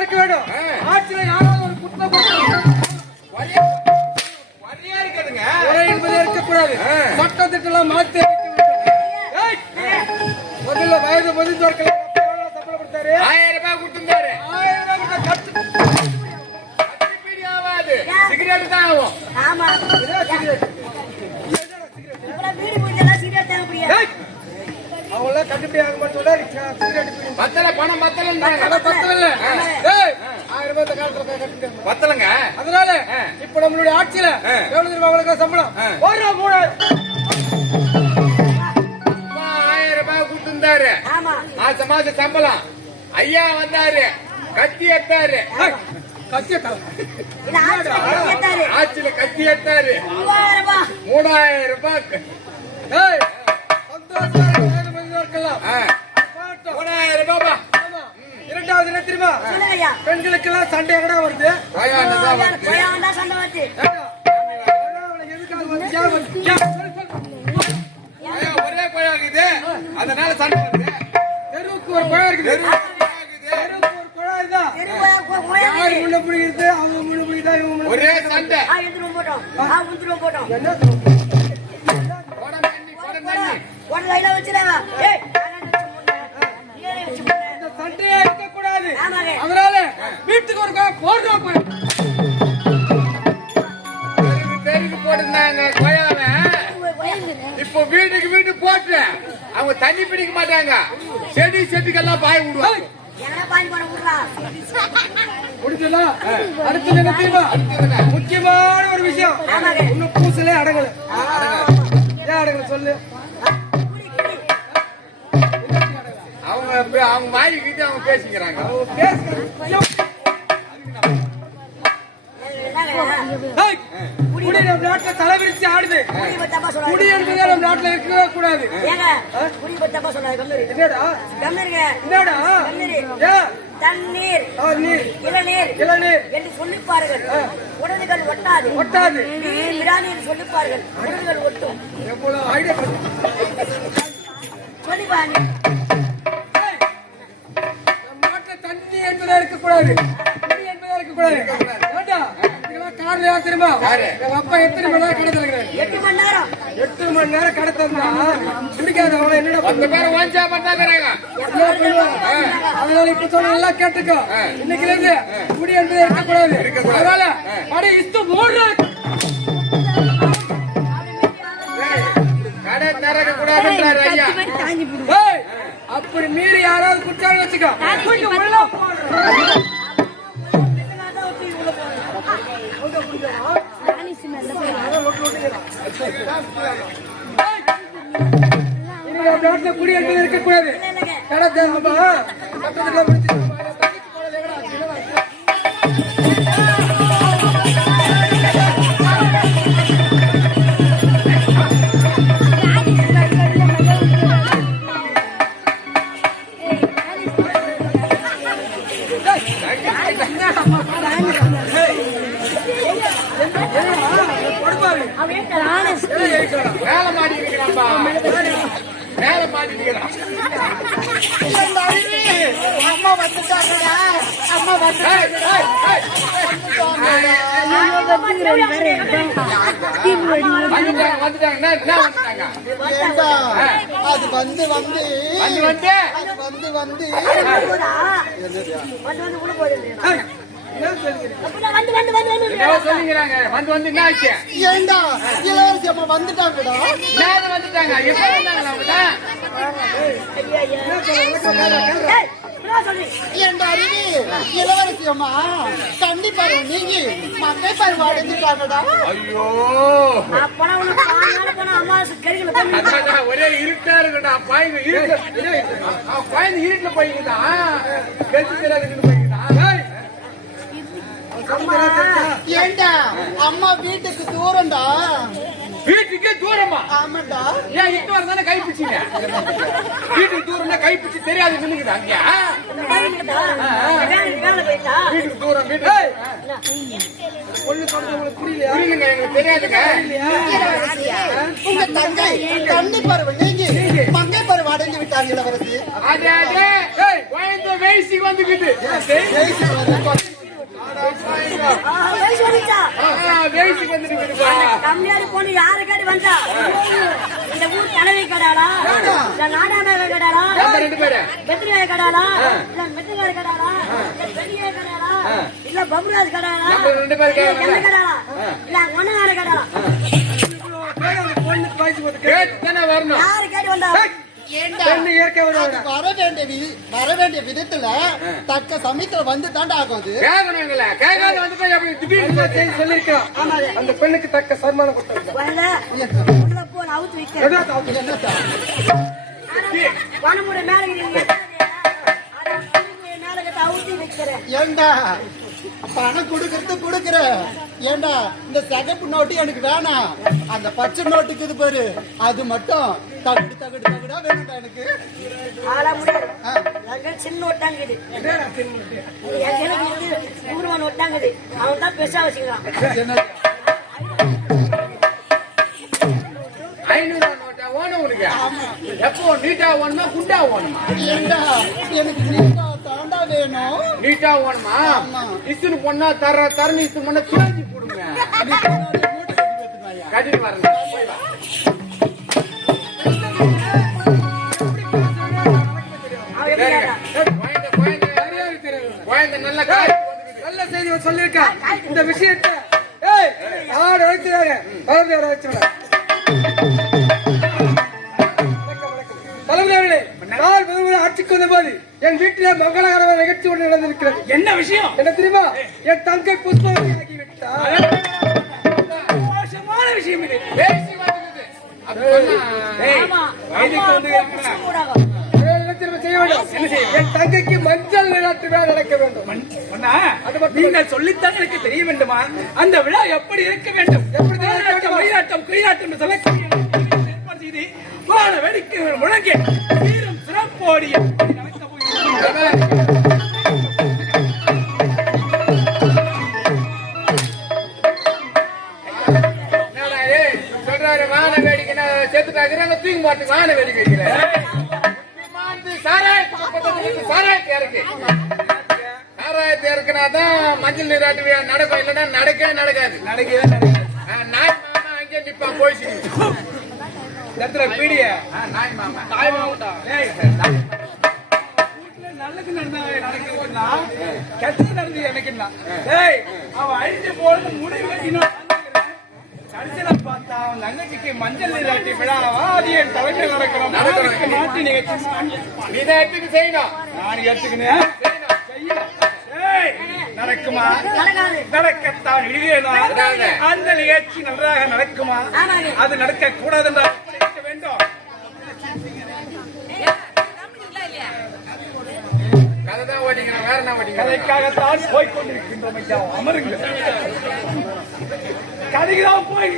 இருக்க வேண்டும். ஆட்சியில யாராவது ஒரு குற்றம் ஒரே என்பதே இருக்கக்கூடாது. சட்டத்திட்டெல்லாம் மாற்றி முதல்ல வயது முதிர்ந்தவர்கள் சம்பளப்படுத்தாரு. 1000 ரூபாய் கொடுத்திருந்தாரு. 1000 ரூபாய் சிகரெட் தான் ஆகும். ஆமா சிகரெட் பீடி புடிச்சா சிகரெட் தான் புடியா. அவங்கள கண்டுபிடி ஆக மாட்டோம். சிகரெட் பத்தல பணம் பத்தலன்றாங்க. அத பத்தல. டேய் 1000 ரூபாய் காலத்துல கட்டிட்டேன். பத்தலங்க. அதனால இப்ப நம்மளுடைய ஆட்சியில எவ்வளவு ரூபாய் அவங்களுக்கு சம்பளம்? 1000 ரூபாய் கொடுத்திருந்தாரு. ஆமா மாசம் சம்பளம். ஐயா வந்தாரு, கத்தி எடுத்தாரு. ஆட்சியில கத்தி எடுத்தாரு. 3000 ரூபாய். 3000 ரூபாய். இரண்டாவது என்ன தெரியுமா? பெண்களுக்கெல்லாம் சண்டை எங்கடா வருது? ஒரே கோயா இருக்குது, அதனால சண்டை வருது. தெருவுக்கு ஒரு கோயா இருக்குது. ஒரே சண்டை. சண்டையே இருக்கக்கூடாது. அதனால வீட்டுக்கு ஒரு தெருக்கு போட்டிருந்தாங்க கோயாவை. இப்போ வீட்டுக்கு போட்டு அவங்க தண்ணி பிடிக்க மாட்டாங்க. செடிக்கெல்லாம் பாய் விடுவாங்க. முக்கியமான ஒரு விஷயம். இன்னும் பூசலே அடங்கல. அடங்கல சொல்லு. அவங்க வாய்க்கிட்டு அவங்க பேசிக்கிறாங்க. நாட்டுல தலைவிரிச்சு ஆடுது. குடி என்பது நம்ம நாட்டுல இருக்கவே கூடாது. தண்ணீர் இளநீர் என்று சொல்லிப்பார்கள். உடல்கள் ஒட்டாது. நீர் சொல்லிப்பார்கள். உடல்கள் ஒட்டும். சொல்லிப்பாங்க. நாட்டுல தண்ணி என்பதா இருக்கக்கூடாது. குடி என்பதா இருக்கக்கூடாது. காரணம் யார் தெரியுமா? எங்க அப்பா எத்தனை மணி நேரம் கடை தருகிறாரு? 8 மணி நேரம். 8 மணி நேரம் கடை தந்தா குடிக்காதவங்க என்னடா 10 பேர் வாஞ்சா பண்ணாங்கறாங்க. அதனால இப்ப சொன்ன எல்லாம் கேட்டுக்கோ. இன்னைக்குல இருந்து குடி என்பது இருக்கக்கூடாது. அதனால படி இஷ்ட மூடுற கடை தரக்க கூடாதுன்றாரு ஐயா. அப்படி மீறி யாராவது குடிச்சாலும் வச்சுக்கோ. நாட்டுல குடி என்பது இருக்கக்கூடாது. மேல மாடி இருக்கிறான்பா. மேல மாடி இருக்கிறான். அம்மா வந்துட்டாங்கடா. அம்மா வந்துட்டாங்க. வந்துட்டாங்க. அது வந்து உள்ள போகுது. சொல்லிக்கிறாங்க. வந்து என்ன ஆச்சு? ஏண்டா இளவரசி அம்மா வந்துட்டாங்கடா. வந்துட்டாங்க. ஏண்டா அருவி இளவரசி அம்மா கண்டிப்பா நீங்க மங்கை பருவம் அடைஞ்சிட்டாங்கடா. ஐயோ ஒரே இருட்டா இருக்குடா. பாய்ங்க இருட்டுல போய்க்குதான். ஏண்டா அம்மா வீட்டுக்கு தூரம்டா. வீட்டுக்கே தூரமா? ஆமாண்டா. ஏன் இட்டு வரதானே கைப்பிடிச்சிங்க? வீட்டுக்கு தூரம்னா கைப்பிடிச்சு தெரியாது நின்னுக்குது அங்க. வீட்டுக்கு தூரம் புரியலங்க, எங்களுக்கு தெரியாதுங்க. உங்க தங்கை கண்ணி பருவம் நீங்க மங்கை பருவம் அடைஞ்சு விட்டாங்க இளவரசி. குழந்தை வயசுக்கு வந்துக்கிட்டு வயசு வந்துச்சா வேசிக்கு வந்துட்டு கம்மியாடி பொண்ணு யாரு கேட்டு வந்தா இந்த ஊர் தலைவி கடாடா இல்ல நாடாமே கடாடா ரெண்டு பேரு பெத்திரியாய கடாடா இல்ல மெத்திரியாய கடாடா இல்ல பெரிய கடாடா இல்ல பபுராஜ் கடாடா ரெண்டு பேரு என்ன கடாடா இல்ல ஒன்னார கடாடா பொண்ணுக்கு வயசு வந்து கேட்டுதானே வரணும். யாரு கேட்டு வந்தா ஏண்டா பெண்ணு இயற்கை அது வர வேண்டிய விதத்துல தக்க சமயத்துல வந்து தாண்டா ஆகும் அது. கேட்கணுங்களே கேட்காத வந்துட்டா எப்படி திடீர்னு செய்தி சொல்லியிருக்கலாம். அந்த பெண்ணுக்கு தக்க சன்மானம் கொடுத்தாங்க. உள்ள போன் அவுத்து வைக்கிறேன் என்னத்தா? வனமுறை மேல மேல கட்ட அவுத்தி வைக்கிறேன் ஏண்டா பணம் கொடுக்கற ஏண்டா இந்த சிகப்பு நோட்டு எனக்கு வேணாம். அந்த பச்சை நோட்டுக்கு இது பாரு அது மட்டும் தகுடா வேணும்டா எனக்கு. ஆள முடியாது எங்க சின்ன ஒட்டாங்குது ஊர்வன் ஒட்டாங்குது அவன் தான் பெருசா வச்சுக்கிறான். என்ன 500 நோட்டா ஓணும் உனக்கு எப்போ நீட்டா ஓணுமா குண்டா ஓணுமா ஏண்டா எனக்கு நீட்டா தாண்டா வேணும். நீட்டா ஓணுமா இசுனு பொண்ணா தரன்னு இசு பொண்ணா சுழஞ்சி போடுங்க கட்டிட்டு வரணும் போய் வா. அவன் எப்படி கேட்டான் குழந்தை நல்ல காய் நல்ல செய்தி சொல்லியிருக்கா. இந்த விஷயத்தை யார் அழைச்சாங்க தலைவர்களே, நான் முதல்வர் ஆட்சிக்கு வந்த போது என் வீட்டில மங்களகரமான நிகழ்ச்சி ஒன்று நடந்திருக்கிறது. என்ன விஷயம்? என்ன தெரியுமா? என் தங்கை புஷ்பவதி ஆகிவிட்டார். மோசமான விஷயம் இது. பேசி வந்துக்குது. அது சொன்னா, ஆமா வயதுக்கு வந்து என்ன திரும்ப செய்ய வேண்டும்? என்ன செய்ய? என் தங்கைக்கு மஞ்சள் நீராட்டு விழா நடக்க வேண்டும். அண்ணா, நீங்கள் சொல்லித்தான் எனக்கு தெரிய வேண்டுமா? அந்த விழா எப்படி இருக்க வேண்டும்? எப்படி மயிலாட்டம் குயிலாட்டம் சொல்லக்கூடிய ஏற்பாடு செய்து வாழ வேடிக்கை முழங்கி வீரம் சிறப்போடிய என்னடா ஏய், சொல்றாரு வான வேடிக்கை செத்துட்டாங்க தூக்கி மாட்டுக்கு வான வேடிக்கை வைக்கிறேன். சாராயத்தை இறக்கு சாராயத்தை இறக்குனாதான் மஞ்சள் நீராட்டு விழா நடக்கும். இல்லைன்னா நடக்கவே நடக்காது. நாய் மாமா அங்கே நிப்பான் போயிடுச்சு. பீடிய நாய் மாமா நல்லது நடக்குதுன்னா கெட்டது நடந்தது எனக்குன்னா அவன் அழிஞ்சு போன முடிவு கட்டினோம். கடைசியில பார்த்தா அவன் தங்கச்சிக்கு மஞ்சள் நீராட்டி விழாவா அது என் தலைமையில் நடக்கணும். நாட்டு நிகழ்ச்சி நீதான் எடுத்துக்கு செய்யணும். நான் எடுத்துக்கினேன் நடக்குமா? நடக்கத்தான் இழிவேணும். அந்த நிகழ்ச்சி நன்றாக நடக்குமா? அது நடக்க கூடாது என்றால் வேண்டும். கதை தான் ஓட்டிக்கணும். வேற என்ன ஓட்டிக்கணும்? கதைக்காகத்தான் போய்கொண்டிருக்கின்றோம் ஐயா. அமருங்க. கதைக்குதான் போய்